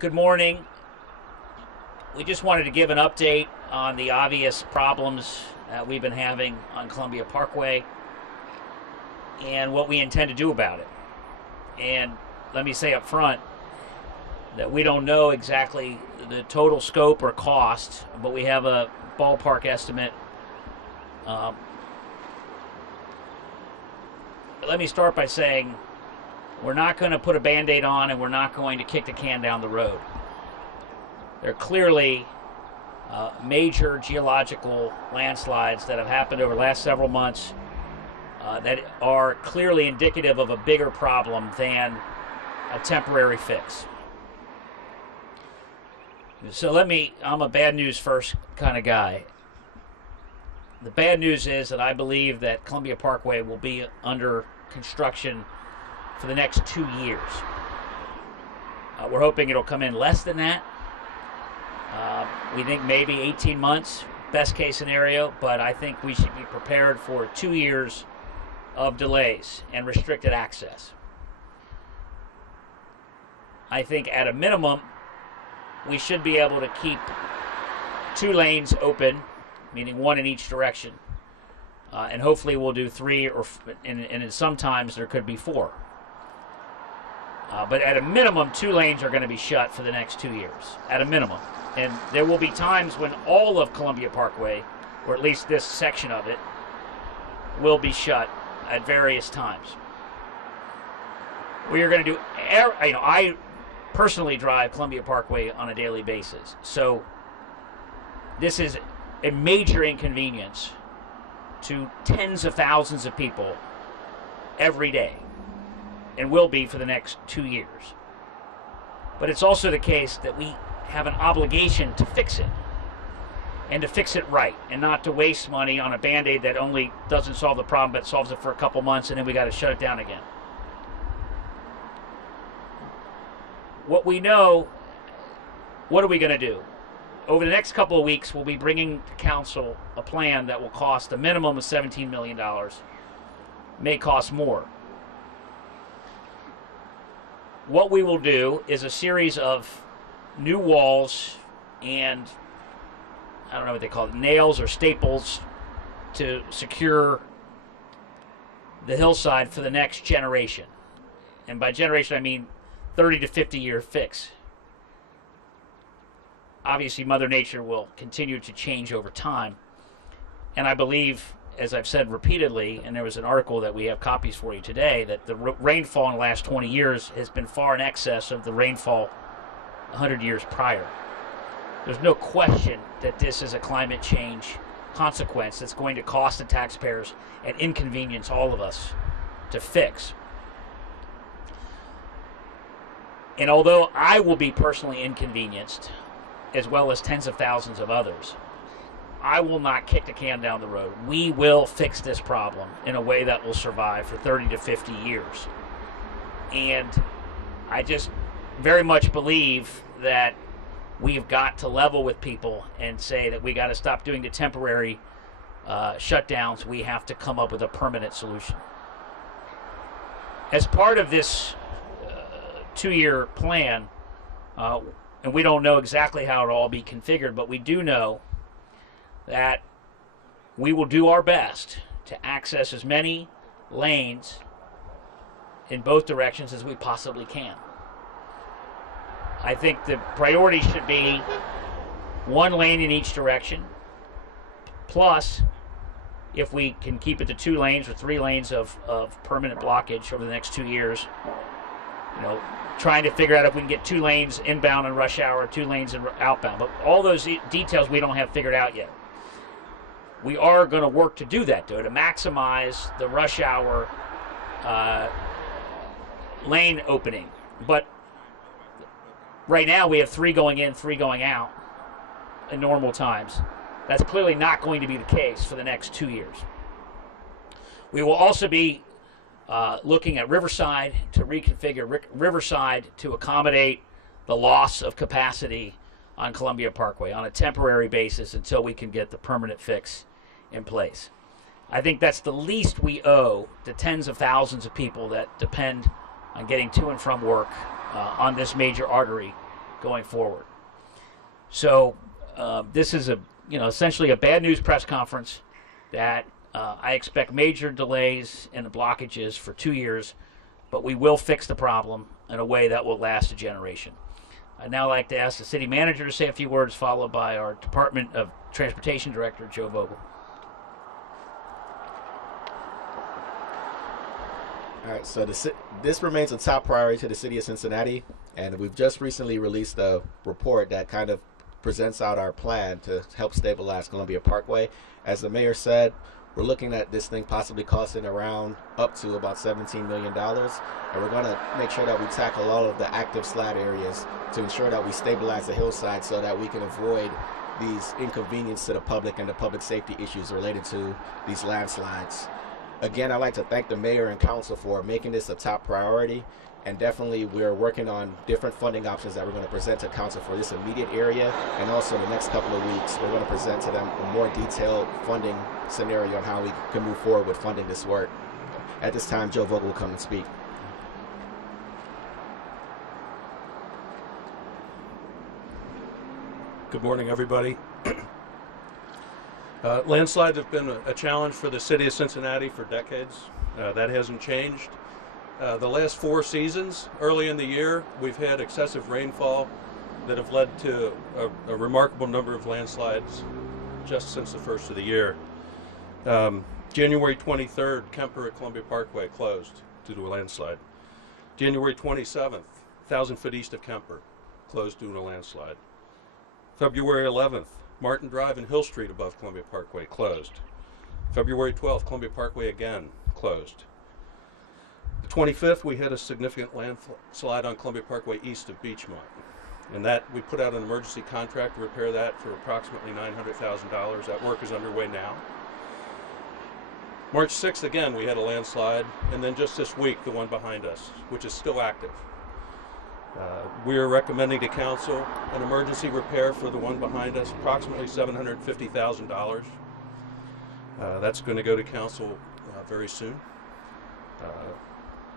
Good morning. We just wanted to give an update on the obvious problems that we've been having on Columbia Parkway and what we intend to do about it. And let me say up front that we don't know exactly the total scope or cost, but we have a ballpark estimate. Let me start by saying we're not going to put a Band-Aid on, and we're not going to kick the can down the road. There are clearly major geological landslides that have happened over the last several months that are clearly indicative of a bigger problem than a temporary fix. So I'm a bad news first kind of guy. The bad news is that I believe that Columbia Parkway will be under construction for the next 2 years. We're hoping it'll come in less than that. We think maybe 18 months, best case scenario, but I think we should be prepared for 2 years of delays and restricted access. I think at a minimum, we should be able to keep 2 lanes open, meaning 1 in each direction. And hopefully we'll do 3, and sometimes there could be 4. But at a minimum, 2 lanes are going to be shut for the next 2 years, at a minimum. And there will be times when all of Columbia Parkway, or at least this section of it, will be shut at various times. We are going to do, I personally drive Columbia Parkway on a daily basis. So this is a major inconvenience to tens of thousands of people every day, and will be for the next 2 years. But it's also the case that we have an obligation to fix it, and to fix it right, and not to waste money on a Band-Aid that only doesn't solve the problem but solves it for a couple months, and then we got to shut it down again. What we know, what are we going to do? Over the next couple of weeks, we'll be bringing to council a plan that will cost a minimum of $17 million, may cost more. What we will do is a series of new walls and, I don't know what they call it, nails or staples to secure the hillside for the next generation. And by generation, I mean 30 to 50 year fix. Obviously, Mother Nature will continue to change over time. And I believe, as I've said repeatedly, and there was an article that we have copies for you today, that the rainfall in the last 20 years has been far in excess of the rainfall 100 years prior. There's no question that this is a climate change consequence that's going to cost the taxpayers and inconvenience all of us to fix. And although I will be personally inconvenienced, as well as tens of thousands of others, I will not kick the can down the road. We will fix this problem in a way that will survive for 30 to 50 years. And I just very much believe that we've got to level with people and say that we got to stop doing the temporary shutdowns. We have to come up with a permanent solution. As part of this 2-year plan, and we don't know exactly how it'll all be configured, but we do know that we will do our best to access as many lanes in both directions as we possibly can. I think the priority should be 1 lane in each direction, plus, if we can keep it to 2 lanes or 3 lanes of permanent blockage over the next 2 years, trying to figure out if we can get 2 lanes inbound in rush hour, 2 lanes in outbound. But all those details we don't have figured out yet. We are going to work to do that, though, to maximize the rush hour lane opening. But right now we have 3 going in, 3 going out in normal times. That's clearly not going to be the case for the next 2 years. We will also be looking at Riverside to reconfigure Riverside to accommodate the loss of capacity on Columbia Parkway on a temporary basis until we can get the permanent fix in place. I think that's the least we owe the tens of thousands of people that depend on getting to and from work on this major artery going forward. So this is essentially a bad news press conference that I expect major delays and blockages for 2 years, but we will fix the problem in a way that will last a generation. I'd now like to ask the city manager to say a few words, followed by our Department of Transportation Director, Joe Vogel. All right, so this remains a top priority to the city of Cincinnati, and we've just recently released a report that kind of presents out our plan to help stabilize Columbia Parkway. As the mayor said, we're looking at this thing possibly costing around up to about $17 million, and we're going to make sure that we tackle all of the active slide areas to ensure that we stabilize the hillside so that we can avoid these inconveniences to the public and the public safety issues related to these landslides. Again, I'd like to thank the mayor and council for making this a top priority, and definitely we're working on different funding options that we're going to present to council for this immediate area, and also the next couple of weeks we're going to present to them a more detailed funding scenario on how we can move forward with funding this work. At this time, Joe Vogel will come and speak. Good morning, everybody. Landslides have been a challenge for the city of Cincinnati for decades. That hasn't changed. The last 4 seasons, early in the year, we've had excessive rainfall that have led to a remarkable number of landslides just since the first of the year. January 23rd, Kemper at Columbia Parkway closed due to a landslide. January 27th, 1,000 foot east of Kemper, closed due to a landslide. February 11th, Martin Drive and Hill Street above Columbia Parkway closed. February 12th, Columbia Parkway again closed. The 25th, we had a significant landslide on Columbia Parkway east of Beachmont. And that, we put out an emergency contract to repair that for approximately $900,000. That work is underway now. March 6th, again, we had a landslide. And then just this week, the one behind us, which is still active. We are recommending to council an emergency repair for the one behind us, approximately $750,000. That's going to go to council very soon.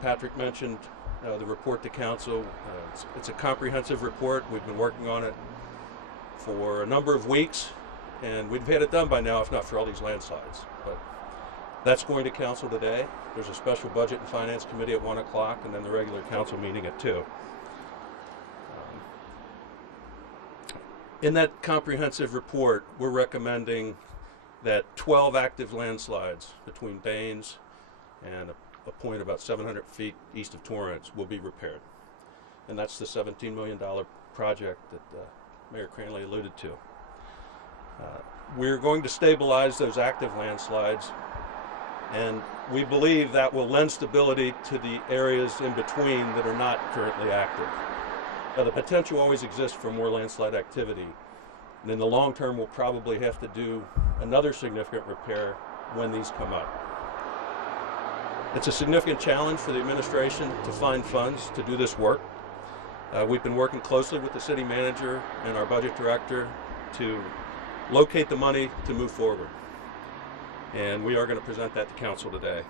Patrick mentioned the report to council. It's a comprehensive report. We've been working on it for a number of weeks, and we'd have had it done by now if not for all these landslides. But that's going to council today. There's a special budget and finance committee at 1 o'clock, and then the regular council meeting at 2. In that comprehensive report, we're recommending that 12 active landslides between Baines and a point about 700 feet east of Torrance will be repaired. And that's the $17 million project that Mayor Cranley alluded to. We're going to stabilize those active landslides, and we believe that will lend stability to the areas in between that are not currently active. Now, the potential always exists for more landslide activity, and in the long term we'll probably have to do another significant repair when these come up. It's a significant challenge for the administration to find funds to do this work. We've been working closely with the city manager and our budget director to locate the money to move forward, and we are going to present that to council today.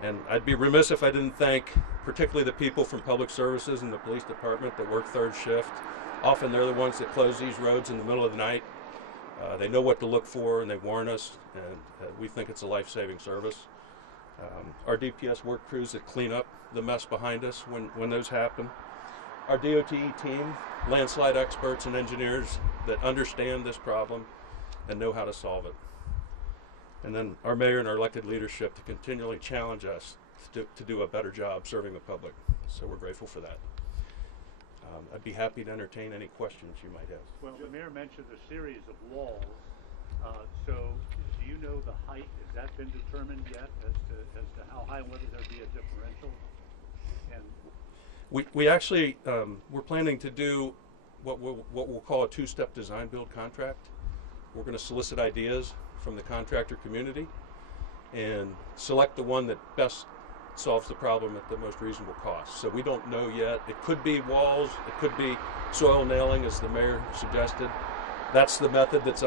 And I'd be remiss if I didn't thank particularly the people from Public Services and the police department that work third shift. Often they're the ones that close these roads in the middle of the night. They know what to look for, and they warn us, and we think it's a life-saving service. Our DPS work crews that clean up the mess behind us when those happen. Our DOTE team, landslide experts and engineers that understand this problem and know how to solve it. And then our mayor and our elected leadership to continually challenge us to do a better job serving the public. So we're grateful for that. I'd be happy to entertain any questions you might have. Well, the mayor mentioned a series of walls. So do you know the height? Has that been determined yet as to how high, whether there be a differential? And we actually, we're planning to do what we'll call a 2-step design build contract. We're going to solicit ideas from the contractor community and select the one that best solves the problem at the most reasonable cost. So we don't know yet. It could be walls, it could be soil nailing, as the mayor suggested. That's the method that's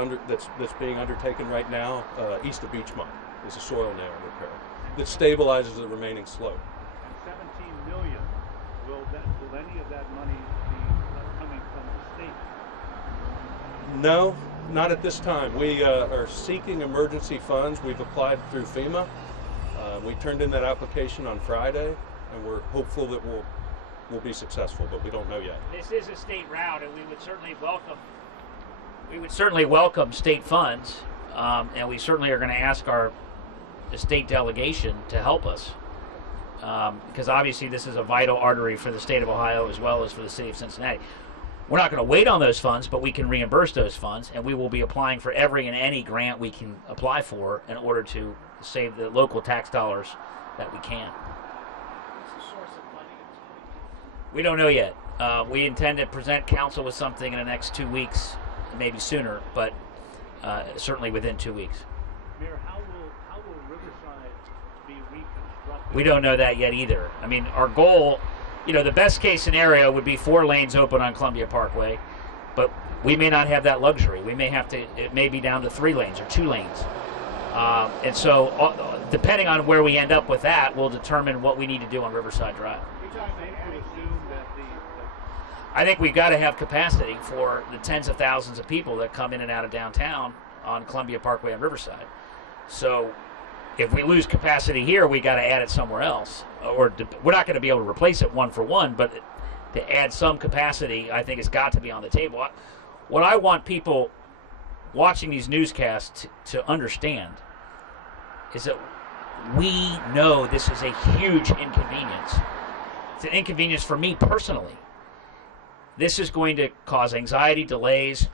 being undertaken right now east of Beachmont, is a soil nail repair that stabilizes the remaining slope. $17 million. Will any of that money be come No, not at this time. We are seeking emergency funds. We've applied through FEMA. We turned in that application on Friday, and we're hopeful that we'll be successful, but we don't know yet. This is a state route, and we would certainly welcome state funds, and we certainly are going to ask our state delegation to help us, because obviously this is a vital artery for the state of Ohio as well as for the city of Cincinnati. We're not going to wait on those funds, but we can reimburse those funds, and we will be applying for every and any grant we can apply for in order to save the local tax dollars that we can. We don't know yet. We intend to present council with something in the next 2 weeks, maybe sooner, but certainly within 2 weeks. Mayor, how will Riverside be reconstructed? We don't know that yet either. I mean, our goal, the best case scenario would be 4 lanes open on Columbia Parkway, but we may not have that luxury. We may have to, it may be down to 3 lanes or 2 lanes. And so, depending on where we end up with that, will determine what we need to do on Riverside Drive. I think we've got to have capacity for the tens of thousands of people that come in and out of downtown on Columbia Parkway and Riverside. So if we lose capacity here, we got to add it somewhere else. Or we're not going to be able to replace it one for one, but to add some capacity, I think it's got to be on the table. What I want people watching these newscasts to understand is that we know this is a huge inconvenience. It's an inconvenience for me personally. This is going to cause anxiety, delays,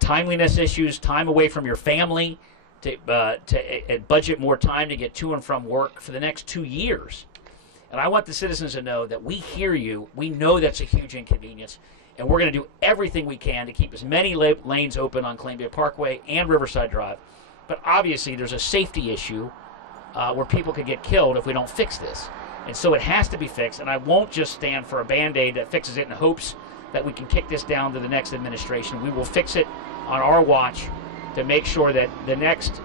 timeliness issues, time away from your family, to budget more time to get to and from work for the next 2 years. And I want the citizens to know that we hear you. We know that's a huge inconvenience, and we're going to do everything we can to keep as many lanes open on Columbia Parkway and Riverside Drive. But obviously there's a safety issue where people could get killed if we don't fix this. And so it has to be fixed, and I won't just stand for a Band-Aid that fixes it in hopes that we can kick this down to the next administration. We will fix it on our watch to make sure that the next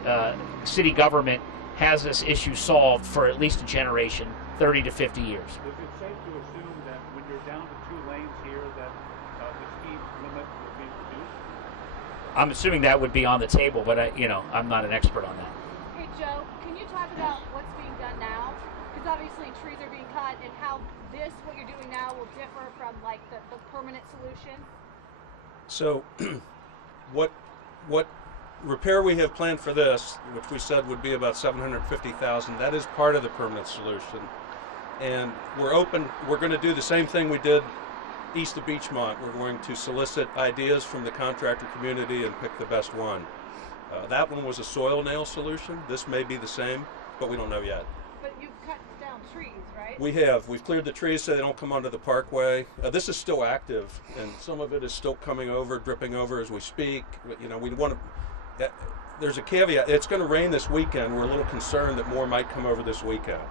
city government has this issue solved for at least a generation, 30 to 50 years. Is it safe to assume that when you're down to 2 lanes here that the speed limit will be reduced? I'm assuming that would be on the table, but I'm not an expert on that. Hey Joe, can you talk about what's being done now? Because obviously trees are being cut, and how what you're doing now will differ from like the permanent solution. So what repair we have planned for this, which we said would be about $750,000, that is part of the permanent solution. And we're going to do the same thing we did east of Beachmont. We're going to solicit ideas from the contractor community and pick the best one. That one was a soil nail solution. This may be the same, but we don't know yet. But you've cut down trees, right? We have. We've cleared the trees so they don't come onto the parkway. This is still active, and some of it is still coming over, dripping over as we speak. We want to. There's a caveat. It's going to rain this weekend. We're a little concerned that more might come over this weekend.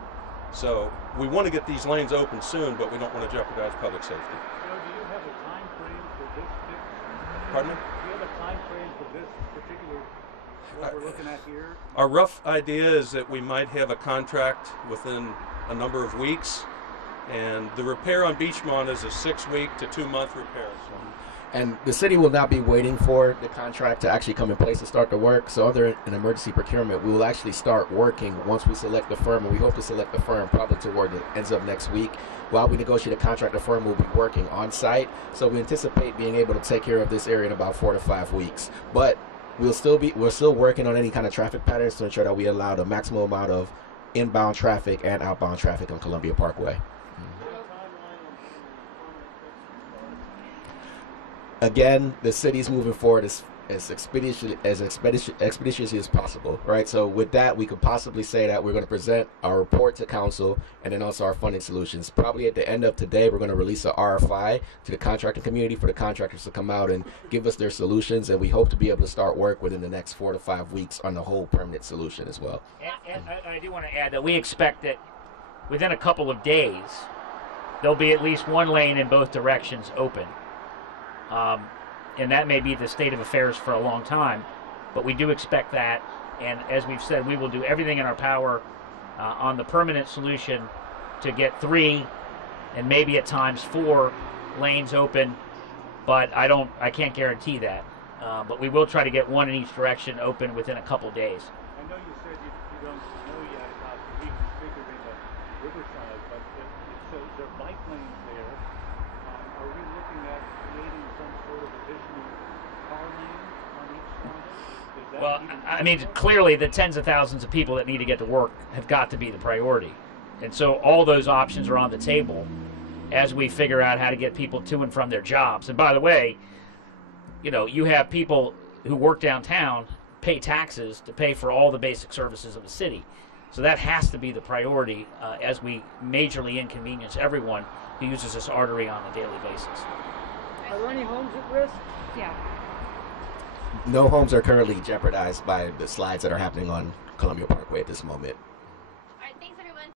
So we want to get these lanes open soon, but we don't want to jeopardize public safety. So do you have a time frame for this fix? Pardon me? Do you have a time frame for this particular, what we're looking at here? Our rough idea is that we might have a contract within a number of weeks, and the repair on Beachmont is a 6-week to 2-month repair. And the city will not be waiting for the contract to actually come in place to start the work. So under an emergency procurement, we will actually start working once we select the firm, and we hope to select the firm probably toward the ends of next week. While we negotiate a contract, the firm will be working on site. So we anticipate being able to take care of this area in about 4 to 5 weeks. But we're still working on any kind of traffic patterns to ensure that we allow the maximum amount of inbound traffic and outbound traffic on Columbia Parkway. Again, the city's moving forward as expeditiously as possible, right? So with that, we could possibly say that we're going to present our report to council and then also our funding solutions. Probably at the end of today, we're going to release an RFI to the contracting community for the contractors to come out and give us their solutions, and we hope to be able to start work within the next 4 to 5 weeks on the whole permanent solution as well. And I do want to add that we expect that within a couple of days, there'll be at least 1 lane in both directions open. And that may be the state of affairs for a long time, but we do expect that. And as we've said, we will do everything in our power on the permanent solution to get 3 and maybe at times 4 lanes open but I can't guarantee that. But we will try to get one in each direction open within a couple days. I know you said you don't know yet about reconfiguring the riverside, but so there are bike lanes there. Are we looking at creating some sort of additional car lane on each side? Is that Well, even I mean, clearly the tens of thousands of people that need to get to work have got to be the priority. And so all those options are on the table as we figure out how to get people to and from their jobs. And by the way, you know, you have people who work downtown pay taxes to pay for all the basic services of the city. So that has to be the priority as we majorly inconvenience everyone who uses this artery on a daily basis. Are there any homes at risk? Yeah. No homes are currently jeopardized by the slides that are happening on Columbia Parkway at this moment.